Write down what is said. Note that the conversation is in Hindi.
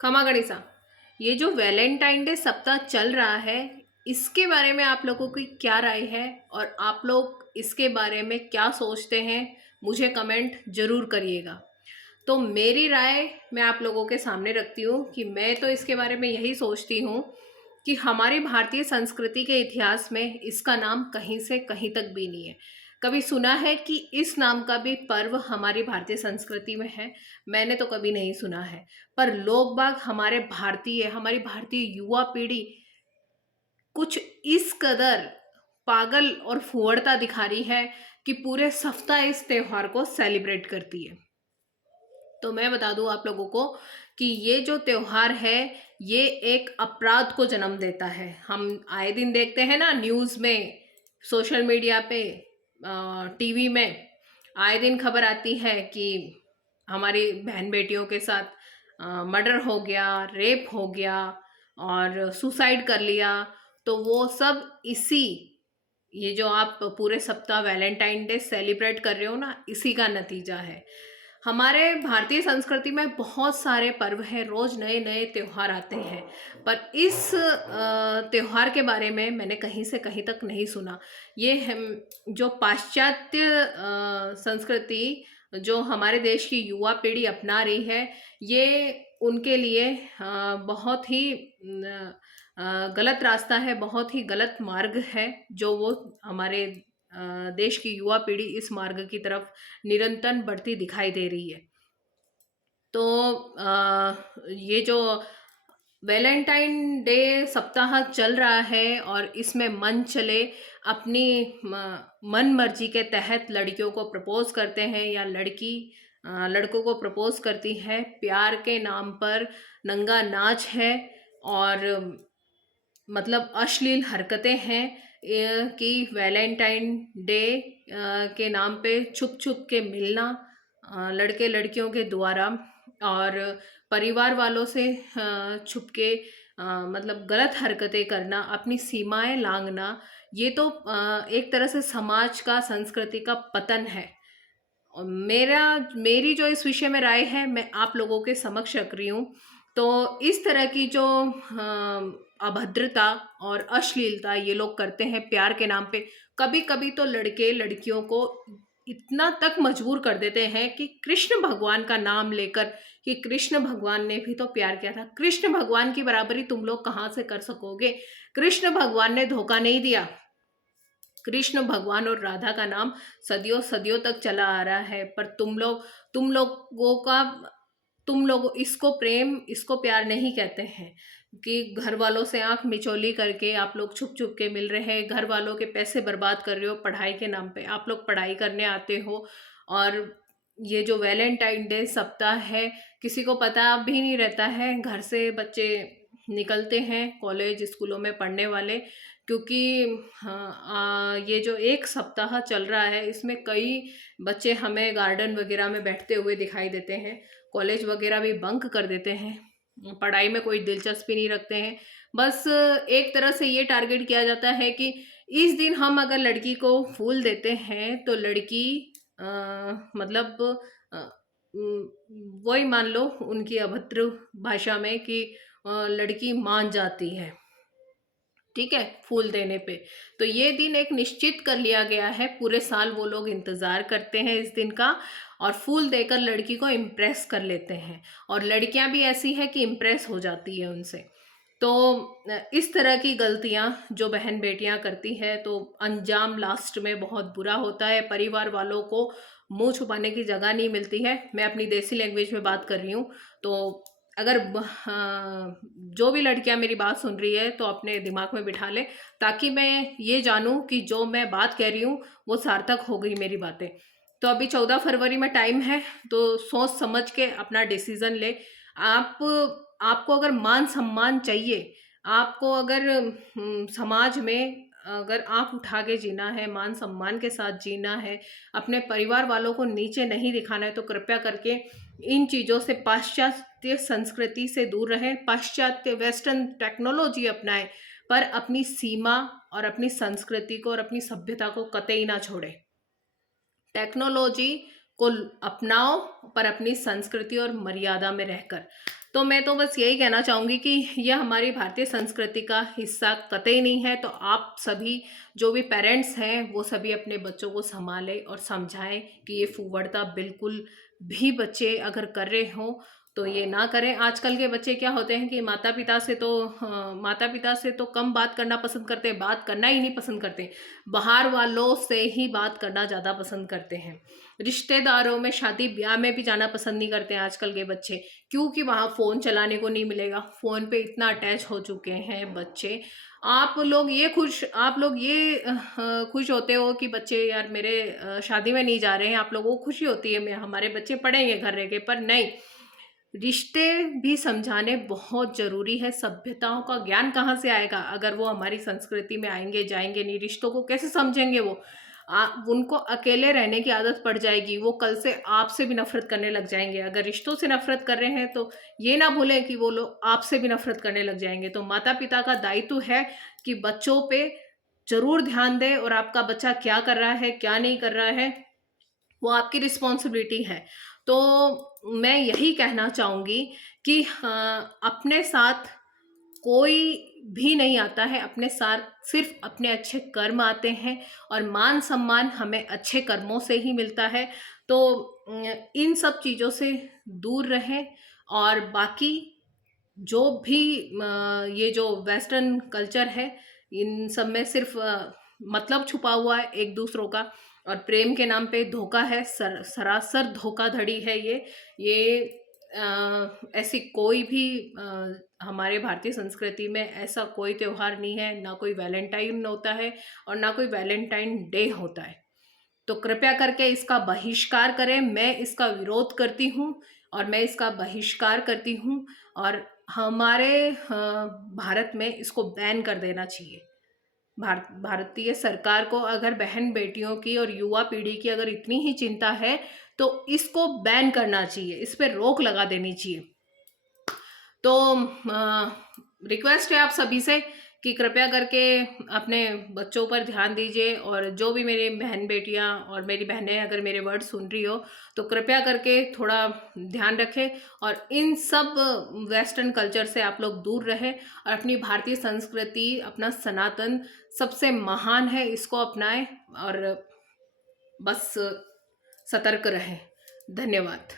खमा गणिसा, ये जो वैलेंटाइन डे सप्ताह चल रहा है, इसके बारे में आप लोगों की क्या राय है और आप लोग इसके बारे में क्या सोचते हैं? मुझे कमेंट जरूर करिएगा। तो मेरी राय मैं आप लोगों के सामने रखती हूँ कि मैं तो इसके बारे में यही सोचती हूँ कि हमारी भारतीय संस्कृति के इतिहास में इसका नाम कहीं से कहीं तक भी नहीं है। कभी सुना है कि इस नाम का भी पर्व हमारी भारतीय संस्कृति में है? मैंने तो कभी नहीं सुना है। पर लोग बाग हमारी भारतीय युवा पीढ़ी कुछ इस कदर पागल और फुहड़ता दिखा रही है कि पूरे सप्ताह इस त्योहार को सेलिब्रेट करती है। तो मैं बता दूं आप लोगों को कि ये जो त्योहार है, ये एक अपराध को जन्म देता है। हम आए दिन देखते हैं ना, न्यूज़ में, सोशल मीडिया पे, टीवी में आए दिन खबर आती है कि हमारी बहन बेटियों के साथ मर्डर हो गया, रेप हो गया और सुसाइड कर लिया। तो वो सब इसी, ये जो आप पूरे सप्ताह वैलेंटाइन डे सेलिब्रेट कर रहे हो ना, इसी का नतीजा है। हमारे भारतीय संस्कृति में बहुत सारे पर्व हैं, रोज नए नए त्योहार आते हैं, पर इस त्योहार के बारे में मैंने कहीं से कहीं तक नहीं सुना। ये हम जो पाश्चात्य संस्कृति जो हमारे देश की युवा पीढ़ी अपना रही है, ये उनके लिए बहुत ही गलत रास्ता है, बहुत ही गलत मार्ग है जो वो हमारे देश की युवा पीढ़ी इस मार्ग की तरफ निरंतर बढ़ती दिखाई दे रही है। तो ये जो वैलेंटाइन डे सप्ताह चल रहा है और इसमें मन चले अपनी मन मर्जी के तहत लड़कियों को प्रपोज करते हैं या लड़की लड़कों को प्रपोज करती है, प्यार के नाम पर नंगा नाच है और मतलब अश्लील हरकतें हैं, कि वैलेंटाइन डे के नाम पे छुप छुप के मिलना लड़के लड़कियों के द्वारा और परिवार वालों से छुप के मतलब गलत हरकतें करना, अपनी सीमाएं लांघना, ये तो एक तरह से समाज का, संस्कृति का पतन है। और मेरी जो इस विषय में राय है, मैं आप लोगों के समक्ष रख रही हूँ। तो इस तरह की जो अभद्रता और अश्लीलता ये लोग करते हैं प्यार के नाम पे, कभी कभी तो लड़के लड़कियों को इतना तक मजबूर कर देते हैं कि कृष्ण भगवान का नाम लेकर, कि कृष्ण भगवान ने भी तो प्यार किया था। कृष्ण भगवान की बराबरी तुम लोग कहाँ से कर सकोगे? कृष्ण भगवान ने धोखा नहीं दिया। कृष्ण भगवान और राधा का नाम सदियों सदियों तक चला आ रहा है, पर तुम लोग इसको प्रेम, इसको प्यार नहीं कहते हैं। कि घर वालों से आंख मिचौली करके आप लोग छुप छुप के मिल रहे हैं, घर वालों के पैसे बर्बाद कर रहे हो पढ़ाई के नाम पे, आप लोग पढ़ाई करने आते हो और ये जो वैलेंटाइन डे सप्ताह है, किसी को पता भी नहीं रहता है। घर से बच्चे निकलते हैं कॉलेज स्कूलों में पढ़ने वाले, क्योंकि ये जो एक सप्ताह चल रहा है, इसमें कई बच्चे हमें गार्डन वगैरह में बैठते हुए दिखाई देते हैं, कॉलेज वगैरह भी बंक कर देते हैं, पढ़ाई में कोई दिलचस्पी नहीं रखते हैं। बस एक तरह से ये टारगेट किया जाता है कि इस दिन हम अगर लड़की को फूल देते हैं तो लड़की मतलब अ, वही मान लो उनकी अभद्र भाषा में कि लड़की मान जाती है, ठीक है, फूल देने पे। तो ये दिन एक निश्चित कर लिया गया है, पूरे साल वो लोग इंतजार करते हैं इस दिन का और फूल देकर लड़की को इम्प्रेस कर लेते हैं। और लड़कियां भी ऐसी है कि इम्प्रेस हो जाती है उनसे। तो इस तरह की गलतियां जो बहन बेटियां करती है, तो अंजाम लास्ट में बहुत बुरा होता है। परिवार वालों को मुंह छुपाने की जगह नहीं मिलती है। मैं अपनी देसी लैंग्वेज में बात कर रही हूँ। तो अगर जो भी लड़कियां मेरी बात सुन रही है तो अपने दिमाग में बिठा ले, ताकि मैं ये जानूं कि जो मैं बात कह रही हूँ वो सार्थक हो गई मेरी बातें। तो अभी 14 फरवरी में टाइम है, तो सोच समझ के अपना डिसीजन ले। आप आपको अगर मान सम्मान चाहिए, आपको अगर समाज में अगर आंख उठा के जीना है, मान सम्मान के साथ जीना है, अपने परिवार वालों को नीचे नहीं दिखाना है, तो कृपया करके इन चीज़ों से, पाश्चात्य संस्कृति से दूर रहें, पाश्चात्य वेस्टर्न टेक्नोलॉजी अपनाएं, पर अपनी सीमा और अपनी संस्कृति को और अपनी सभ्यता को कतई ना छोड़ें। टेक्नोलॉजी को अपनाओ पर अपनी संस्कृति और मर्यादा में रहकर। तो मैं तो बस यही कहना चाहूँगी कि यह हमारी भारतीय संस्कृति का हिस्सा कतई नहीं है। तो आप सभी जो भी पेरेंट्स हैं वो सभी अपने बच्चों को सँभालें और समझाएँ कि ये फूहड़ता बिल्कुल भी बच्चे अगर कर रहे हों तो ये ना करें। आजकल के बच्चे क्या होते हैं कि माता-पिता से तो कम बात करना पसंद करते हैं, बात करना ही नहीं पसंद करते। बाहर वालों से ही बात करना ज़्यादा पसंद करते हैं। रिश्तेदारों में, शादी-ब्याह में भी जाना पसंद नहीं करते हैं आजकल के बच्चे, क्योंकि वहाँ फ़ोन चलाने को नहीं मिलेगा। फ़ोन पे इतना अटैच हो चुके हैं बच्चे। आप लोग ये खुश होते हो कि बच्चे यार मेरे शादी में नहीं जा रहे हैं, आप लोगों को खुशी होती है मैं हमारे बच्चे पढ़ेंगे घर रह के, पर नहीं, रिश्ते भी समझाने बहुत ज़रूरी है। सभ्यताओं का ज्ञान कहाँ से आएगा अगर वो हमारी संस्कृति में आएँगे, जाएँगे नहीं, रिश्तों को कैसे समझेंगे वो? उनको अकेले रहने की आदत पड़ जाएगी, वो कल से आपसे भी नफ़रत करने लग जाएँगे। अगर रिश्तों से नफ़रत कर रहे हैं तो ये ना भूलें कि वो लोग आपसे भी नफ़रत करने लग जाएँगे। तो माता-पिता का दायित्व है कि बच्चों पे ज़रूर ध्यान दें और आपका बच्चा क्या कर रहा है, क्या नहीं कर रहा है, वो आपकी रिस्पॉन्सिबिलिटी है। तो मैं यही कहना चाहूँगी कि हाँ, अपने साथ कोई भी नहीं आता है, अपने साथ सिर्फ़ अपने अच्छे कर्म आते हैं और मान-सम्मान हमें अच्छे कर्मों से ही मिलता है। तो इन सब चीज़ों से दूर रहें और बाकी जो भी ये जो वेस्टर्न कल्चर है, इन सब में सिर्फ़ मतलब छुपा हुआ है एक-दूसरों का और प्रेम के नाम पे धोखा है, सरासर धोखाधड़ी है ये। ये ऐसी कोई भी हमारे भारतीय संस्कृति में ऐसा कोई त्योहार नहीं है, ना कोई वैलेंटाइन होता है और ना कोई वैलेंटाइन डे होता है। तो कृपया करके इसका बहिष्कार करें, मैं इसका विरोध करती हूँ और मैं इसका बहिष्कार करती हूँ और हमारे भारत में इसको बैन कर देना चाहिए। भारतीय सरकार को अगर बहन-बेटियों की और युवा पीढ़ी की अगर इतनी ही चिंता है, तो इसको बैन करना चाहिए, इस पे रोक लगा देनी चाहिए। तो रिक्वेस्ट है आप सभी से कि कृपया करके अपने बच्चों पर ध्यान दीजिए और जो भी मेरी बहन-बेटियाँ और मेरी बहनें अगर मेरे वर्ड सुन रही हो, तो कृपया करके थोड़ा ध्यान रखें और इन सब वेस्टर्न कल्चर से आप लोग दूर रहें और अपनी भारतीय संस्कृति, अपना सनातन सबसे महान है, इसको अपनाएँ और बस सतर्क रहें। धन्यवाद।